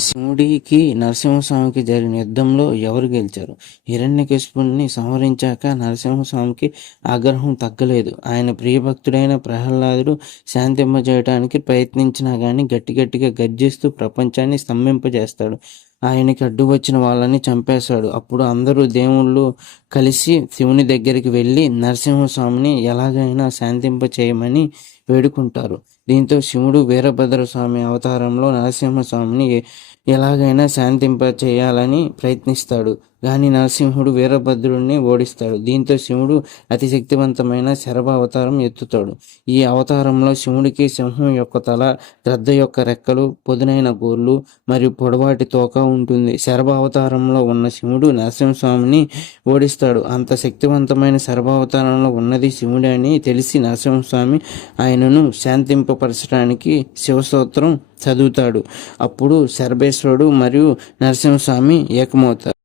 శివుడికి నరసింహస్వామికి జరిగిన యుద్ధంలో ఎవరు గెలిచారు? హిరణ్యకశిపుడిని సంహరించాక నరసింహస్వామికి ఆగ్రహం తగ్గలేదు. ఆయన ప్రియభక్తుడైన ప్రహ్లాదుడు శాంతింపజేయటానికి ప్రయత్నించినా గానీ గట్టిగట్టిగా గర్జిస్తూ ప్రపంచాన్ని స్తంభింపజేస్తాడు. ఆయనకి అడ్డు వచ్చిన వాళ్ళని చంపేశాడు. అప్పుడు అందరూ దేవుళ్ళు కలిసి శివుని దగ్గరికి వెళ్ళి నరసింహస్వామిని ఎలాగైనా శాంతింపచేయమని వేడుకుంటారు. దీంతో శివుడు వీరభద్రస్వామి అవతారంలో నరసింహస్వామిని ఎలాగైనా శాంతింప చేయాలని ప్రయత్నిస్తాడు. కానీ నరసింహుడు వీరభద్రుడిని ఓడిస్తాడు. దీంతో శివుడు అతి శక్తివంతమైన శరభ అవతారం ఎత్తుతాడు. ఈ అవతారంలో శివుడికి సింహం యొక్క తల, గ్రద్ద యొక్క రెక్కలు, పొదునైన గోర్లు మరియు పొడవాటి తోక ఉంటుంది. శరభ అవతారంలో ఉన్న శివుడు నరసింహస్వామిని ఓడిస్తాడు. అంత శక్తివంతమైన శరభ అవతారంలో ఉన్నది శివుడే అని తెలిసి నరసింహస్వామి ఆయనను శాంతింపపరచడానికి శివస్తోత్రం చదువుతాడు. అప్పుడు శరభేశ్వరుడు మరియు నరసింహస్వామి ఏకమవుతారు.